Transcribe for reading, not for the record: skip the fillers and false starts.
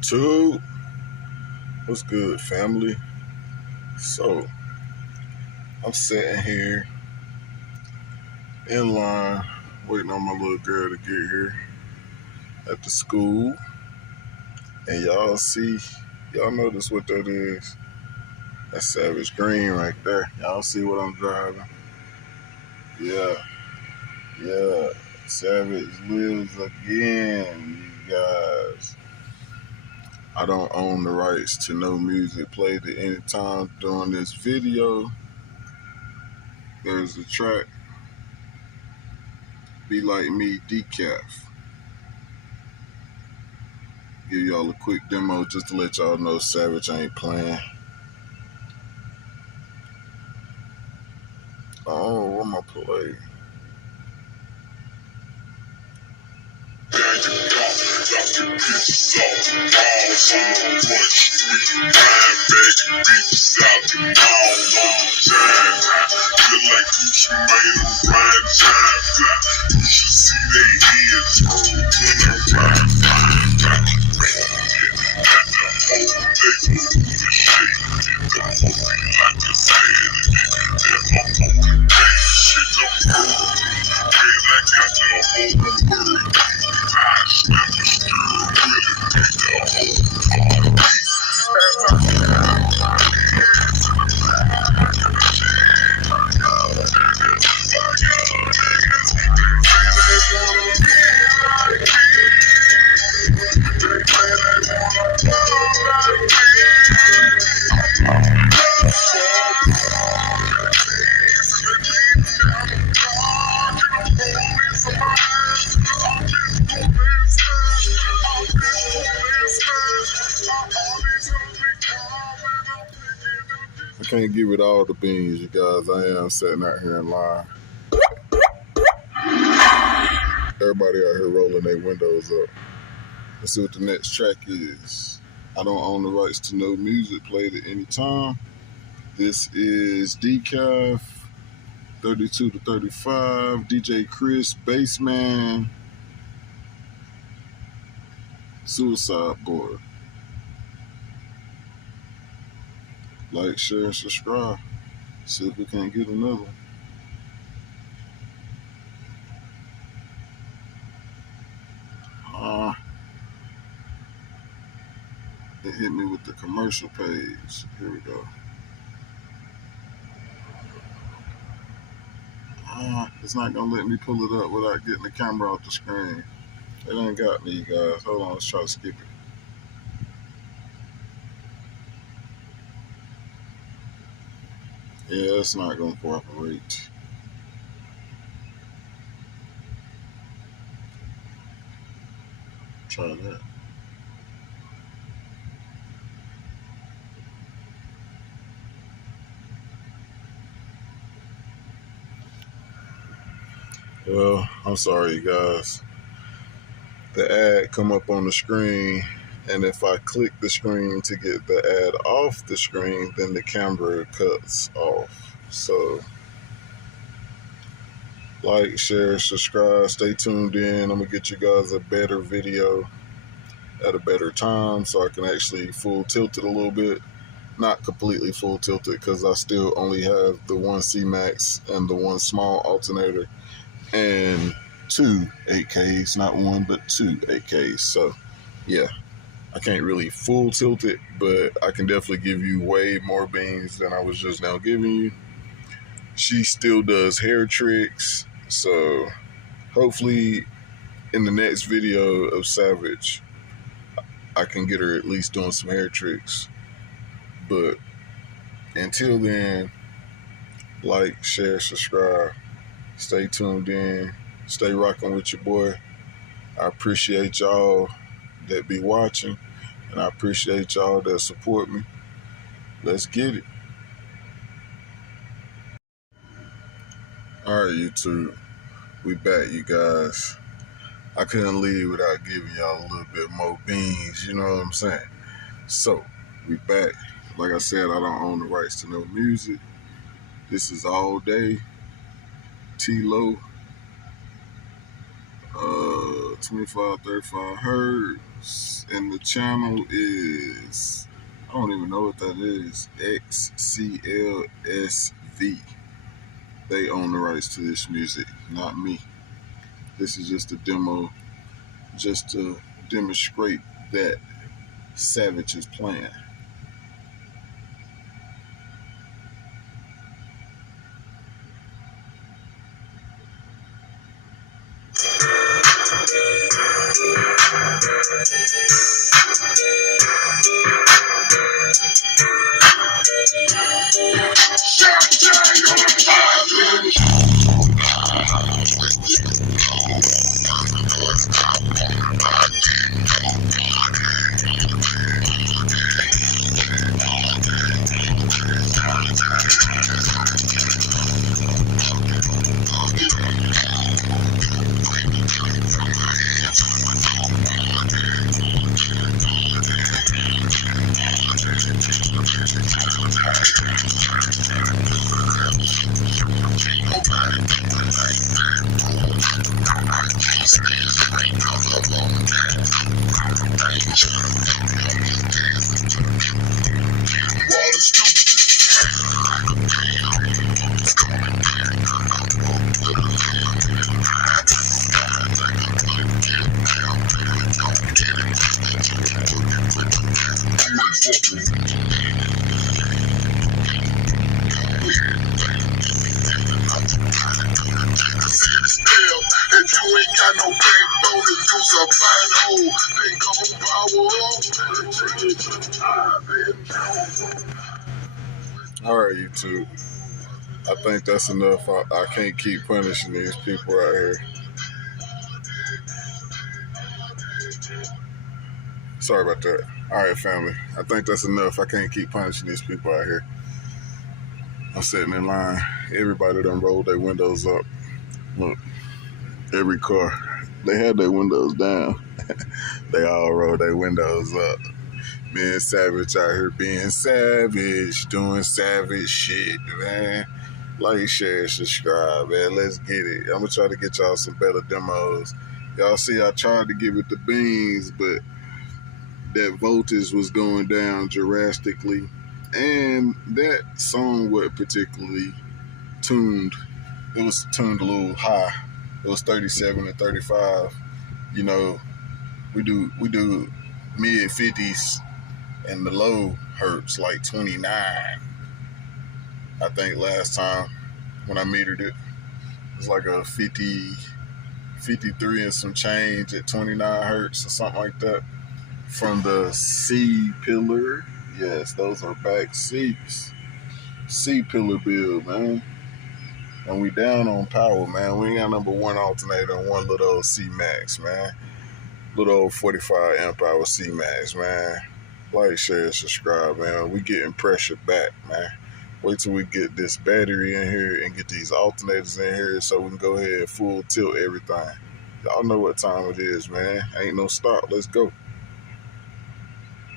YouTube, what's good, family? So, I'm sitting here in line, waiting on my little girl to get here at the school. And y'all notice what that is? That's Savage Green right there. Y'all see what I'm driving? Yeah, yeah. Savage lives again, you guys. I don't own the rights to no music played at any time during this video. There's a track, Be Like Me, Decaf. Give y'all a quick demo just to let y'all know Savage ain't playing. Oh, what am I play? I can't give it all the beans, you guys. I am sitting out here in line. Everybody out here rolling their windows up. Let's see what the next track is. I don't own the rights to no music played at any time. This is Decaf, 32 to 35, DJ Chris, Bassman, Suicide Boy. Like, share, and subscribe. See if we can't get another. It hit me with the commercial page. Here we go. It's not gonna let me pull it up without getting the camera off the screen. It ain't got me, you guys. Hold on, let's try to skip it. Yeah, it's not gonna cooperate. Try that. Well, I'm sorry, you guys. The ad come up on the screen, and if I click the screen to get the ad off the screen, then the camera cuts off. So, like, share, subscribe, stay tuned in. I'm gonna get you guys a better video at a better time so I can actually full tilt it a little bit. Not completely full tilted because I still only have the one C-Max and the one small alternator and two 8Ks, not one but two 8Ks. So yeah, I can't really full tilt it, but I can definitely give you way more beans than I was just now giving you. She still does hair tricks, so hopefully in the next video of Savage I can get her at least doing some hair tricks. But until then, like, share, subscribe, stay tuned in, stay rocking with your boy. I appreciate y'all that be watching, and I appreciate y'all that support me. Let's get it. All right, YouTube, we back, you guys. I couldn't leave without giving y'all a little bit more beans, you know what I'm saying? So, we back. Like I said, I don't own the rights to no music. This is All Day, T-Lo, 25, 35 hertz, and the channel is, I don't even know what that is, XCLSV. They own the rights to this music, not me. This is just a demo, just to demonstrate that Savage is playing. If you ain't got no backbone to use a fine hole, then go power up. Alright, YouTube. I think that's enough. I can't keep punishing these people out here. Sorry about that. Alright, family. I think that's enough. I can't keep punishing these people out here. I'm sitting in line. Everybody done rolled their windows up. Look, every car, they had their windows down. They all rolled their windows up. Me and Savage out here being savage, doing savage shit, man. Like, share, subscribe, man. Let's get it. I'm gonna try to get y'all some better demos. Y'all see, I tried to give it the beans, but that voltage was going down drastically, and that song wasn't particularly tuned. It was tuned a little high. It was 37 and 35. You know, we do mid 50s, and the low hertz like 29. I think last time when I metered it, it was like a 53 and some change at 29 hertz or something like that. From the C pillar, yes, those are back seats. C pillar build, man. And we down on power, man. We ain't got number one alternator and one little old C Max, man. Little old 45 amp hour C Max, man. Like, share, subscribe, man. We getting pressure back, man. Wait till we get this battery in here and get these alternators in here so we can go ahead and full tilt everything. Y'all know what time it is, man. Ain't no stop. Let's go.